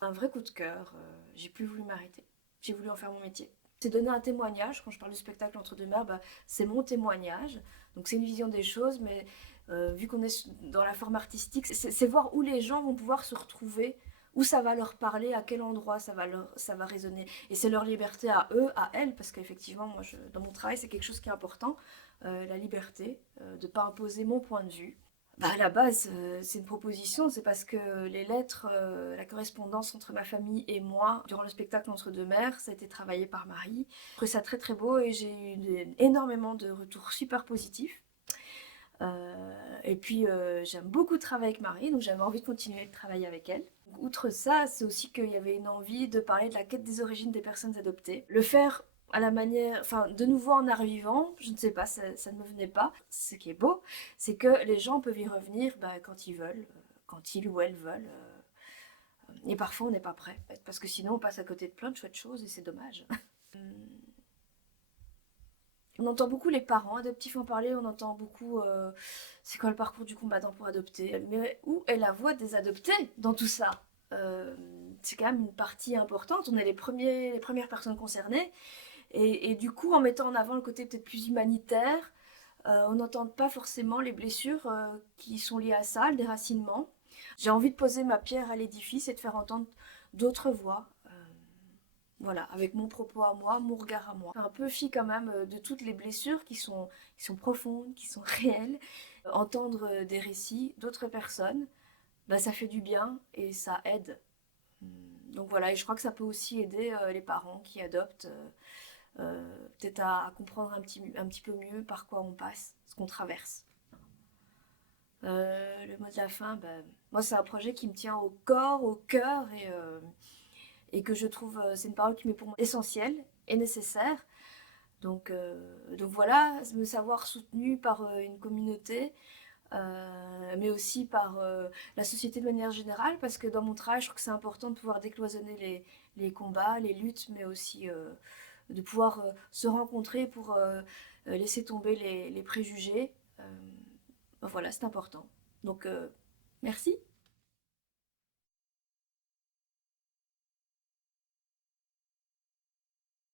Un vrai coup de cœur, j'ai plus voulu m'arrêter. J'ai voulu en faire mon métier. C'est donner un témoignage. Quand je parle du spectacle Entre deux mers, bah, c'est mon témoignage. Donc c'est une vision des choses, mais vu qu'on est dans la forme artistique, c'est voir où les gens vont pouvoir se retrouver, où ça va leur parler, à quel endroit ça va résonner. Et c'est leur liberté à eux, à elles, parce qu'effectivement, moi, dans mon travail, c'est quelque chose qui est important, la liberté, de ne pas imposer mon point de vue. Bah, à la base, c'est une proposition, c'est parce que les lettres, la correspondance entre ma famille et moi durant le spectacle Entre deux mers, ça a été travaillé par Marie. J'ai trouvé ça très très beau et j'ai eu énormément de retours super positifs. Et puis j'aime beaucoup travailler avec Marie, donc j'avais envie de continuer de travailler avec elle. Outre ça, c'est aussi qu'il y avait une envie de parler de la quête des origines des personnes adoptées. Le faire à la manière, enfin, de nouveau en art vivant, je ne sais pas, ça ne me venait pas. Ce qui est beau, c'est que les gens peuvent y revenir bah, quand ils veulent, quand ils ou elles veulent. Et parfois, on n'est pas prêt, parce que sinon, on passe à côté de plein de chouettes choses et c'est dommage. On entend beaucoup les parents adoptifs en parler, on entend beaucoup c'est quoi le parcours du combattant pour adopter. Mais où est la voix des adoptés dans tout ça? Euh, c'est quand même une partie importante, on est les premières personnes concernées. Et du coup, en mettant en avant le côté peut-être plus humanitaire, on n'entend pas forcément les blessures qui sont liées à ça, le déracinement. J'ai envie de poser ma pierre à l'édifice et de faire entendre d'autres voix. Voilà, avec mon propos à moi, mon regard à moi. Un peu fille quand même de toutes les blessures qui sont profondes, qui sont réelles. Entendre des récits d'autres personnes, bah, ça fait du bien et ça aide. Donc voilà, et je crois que ça peut aussi aider les parents qui adoptent peut-être à comprendre un petit peu mieux par quoi on passe, ce qu'on traverse. Le mot de la fin, bah, moi c'est un projet qui me tient au corps, au cœur et que je trouve, c'est une parole qui m'est pour moi essentielle et nécessaire. Donc voilà, me savoir soutenu par une communauté, mais aussi par la société de manière générale, parce que dans mon travail, je trouve que c'est important de pouvoir décloisonner les combats, les luttes, mais aussi de pouvoir se rencontrer pour laisser tomber les préjugés. Voilà, c'est important. Donc, merci.